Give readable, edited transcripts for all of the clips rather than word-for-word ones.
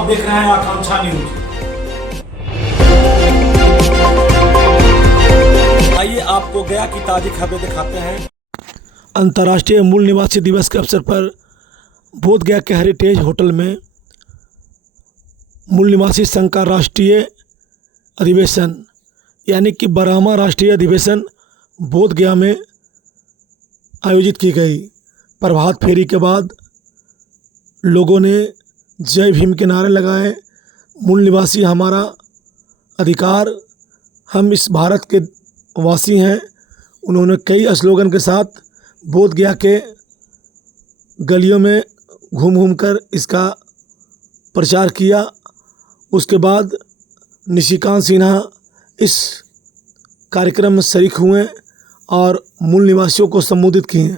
आप देख रहे हैं आकांक्षा न्यूज। आइए आपको गया की ताज़ी खबरें दिखाते हैं। अंतर्राष्ट्रीय मूल निवासी दिवस के अवसर पर बोध गया के हेरिटेज होटल में मूल निवासी संघ का राष्ट्रीय अधिवेशन यानी कि 12वां राष्ट्रीय अधिवेशन बोध गया में आयोजित की गई। प्रभात फेरी के बाद लोगों ने जय भीम के नारे लगाए। मूल निवासी हमारा अधिकार, हम इस भारत के वासी हैं। उन्होंने कई स्लोगन के साथ बोध गया के गलियों में घूम घूम कर इसका प्रचार किया। उसके बाद निशिकांत सिन्हा इस कार्यक्रम में शरीक हुए और मूल निवासियों को संबोधित किए।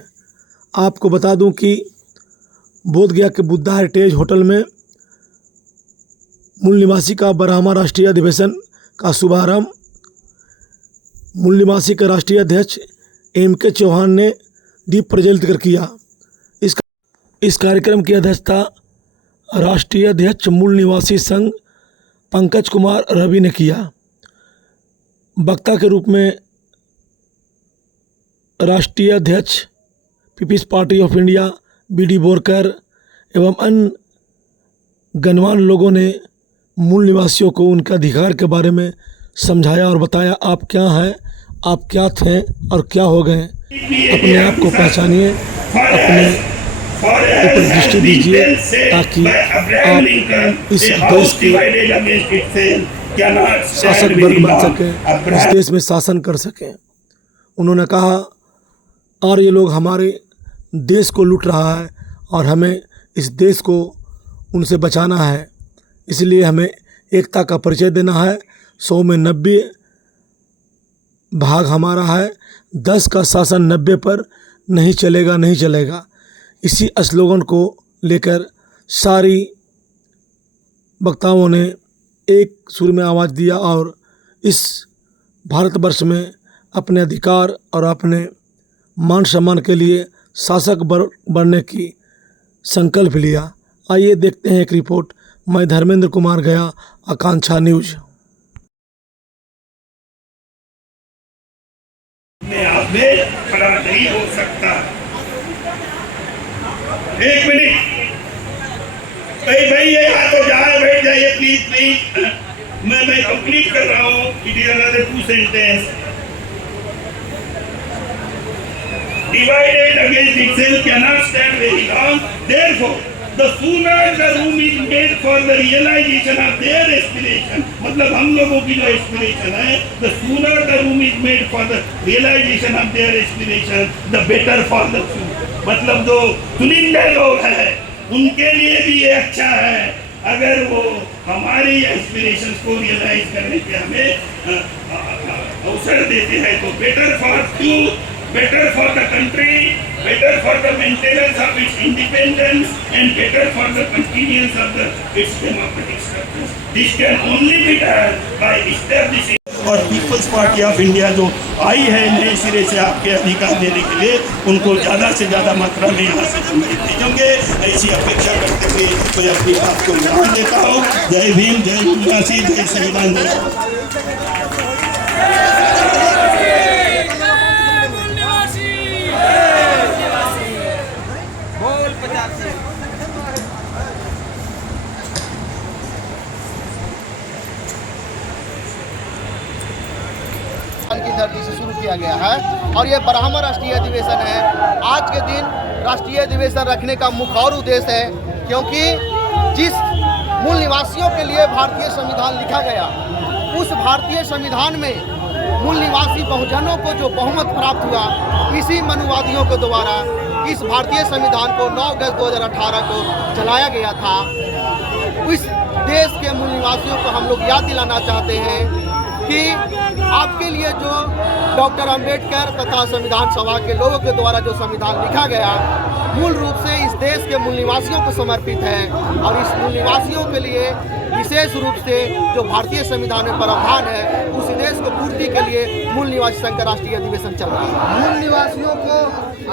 आपको बता दूं कि बोध गया के बुद्धा हेरिटेज होटल में मूल निवासी का 12वां राष्ट्रीय अधिवेशन का शुभारंभ मूल निवासी के राष्ट्रीय अध्यक्ष M.K. चौहान ने दीप प्रज्वलित कर किया। इस कार्यक्रम की अध्यक्षता राष्ट्रीय अध्यक्ष मूल निवासी संघ पंकज कुमार रवि ने किया। वक्ता के रूप में राष्ट्रीय अध्यक्ष peoples party of India B.D. Borkar एवं अन्य गणमान्य लोगों ने मूल निवासियों को उनके अधिकार के बारे में समझाया और बताया। आप क्या हैं, आप क्या थे और क्या हो गए। अपने आप को पहचानिए, अपने ऊपर दृष्टि दीजिए ताकि आप इस देश के शासक वर्ग बन सकें, इस देश में शासन कर सकें। उन्होंने कहा और ये लोग हमारे देश को लूट रहा है और हमें इस देश को उनसे बचाना है। इसलिए हमें एकता का परिचय देना है। 100 में 90 भाग हमारा है, 10 का शासन 90 पर नहीं चलेगा, नहीं चलेगा। इसी स्लोगन को लेकर सारी वक्ताओं ने एक सुर में आवाज़ दिया और इस भारतवर्ष में अपने अधिकार और अपने मान सम्मान के लिए शासक बनने की संकल्प लिया। आइए देखते हैं एक रिपोर्ट। मैं धर्मेंद्र कुमार, गया, आकांक्षा न्यूज। खड़ा नहीं हो सकता। एक मिनट भाई ये आ तो जाए, बैठ जाइए प्लीज प्लीज। मैं कंप्लीट कर रहा हूँ। It is another 2 sentence. Divided against itself cannot stand very long. Therefore, the sooner the room is made for the realization of their aspiration, मतलब हम लोगों की जो aspiration है, the sooner the room is made for the realization of their aspiration, the better for the few. मतलब जो चुनिंदे लोग हैं, उनके लिए भी ये अच्छा है अगर वो हमारी एस्पिरेशंस को रियलाइज करने के हमें अवसर देते हैं। तो better for few, better for the country, better for the maintenance of its independence, and better for the continuance of its democratic structures. This can only be done by establishing. और peoples party of India जो आई है नए सिरे से आपके अधिकार देने के लिए, उनको ज़्यादा से ज़्यादा मात्रा में यहाँ से भेजेंगे, ऐसी अपेक्षा करते हुए मैं अपनी बात को विराम देता हूँ। जय भीम, जय निवासी, जय संविधान। की धरती से शुरू किया गया है और ये 12वां राष्ट्रीय अधिवेशन है। आज के दिन राष्ट्रीय अधिवेशन रखने का मुख्य और उद्देश्य है क्योंकि जिस मूल निवासियों के लिए भारतीय संविधान लिखा गया, उस भारतीय संविधान में मूल निवासी बहुजनों को जो बहुमत प्राप्त हुआ, इसी मनुवादियों के द्वारा इस भारतीय संविधान को 9 अगस्त 2018 को चलाया गया था। इस देश के मूल निवासियों को हम लोग याद दिलाना चाहते हैं कि आपके लिए जो डॉक्टर अंबेडकर तथा संविधान सभा के लोगों के द्वारा जो संविधान लिखा गया, मूल रूप से इस देश के मूल निवासियों को समर्पित है और इस मूल निवासियों के लिए विशेष रूप से जो भारतीय संविधान में प्रावधान है, उस देश को पूर्ति के लिए मूल निवासी संघ का राष्ट्रीय अधिवेशन चल रहा है। मूल निवासियों को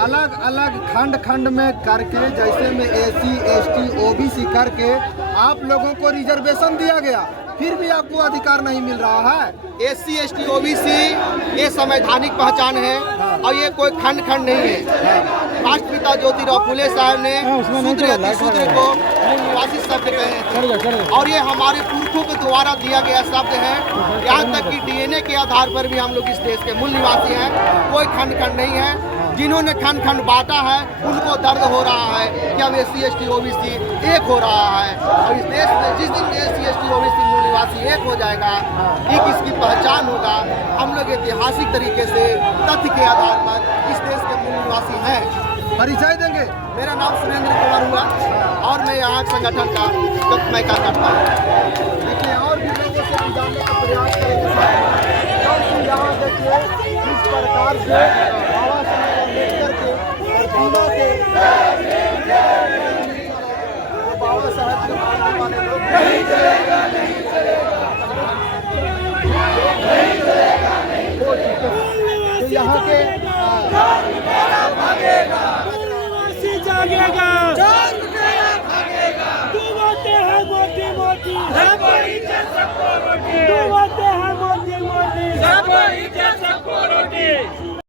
अलग अलग खंड खंड में करके, जैसे में SC ST OBC करके आप लोगों को रिजर्वेशन दिया गया, फिर भी आपको अधिकार नहीं मिल रहा है। SC ST OBC ये संवैधानिक पहचान है और ये कोई खंड नहीं है। राष्ट्रपिता ज्योतिराव फुले साहब ने शूद्र अतिशूद्र को मूल निवासी शब्द कहे थे और ये हमारे पुरखों के द्वारा दिया गया शब्द है। यहाँ तक कि DNA के आधार पर भी हम लोग इस देश के मूल निवासी हैं, कोई खंड नहीं है। जिन्होंने खंड बांटा है उनको दर्द हो रहा है कि अब SC ST OBC एक हो रहा है और इस देश में जिस दिन SC ST OBC मूल निवासी एक हो जाएगा, एक इसकी पहचान होगा। हम लोग ऐतिहासिक तरीके से तथ्य के आधार पर इस देश के मूल निवासी हैं। परिचय देंगे। मेरा नाम सुरेंद्र कुमार हुआ और मैं यहाँ संगठन का मैं क्या करता हूँ। देखिए और भी लोगों से हम जानने का प्रयास करेंगे, क्योंकि यहाँ देखिए किस प्रकार से बाबा साहब अम्बेडकर के प्रतिमा के बाबा साहब के मानने वाले लोग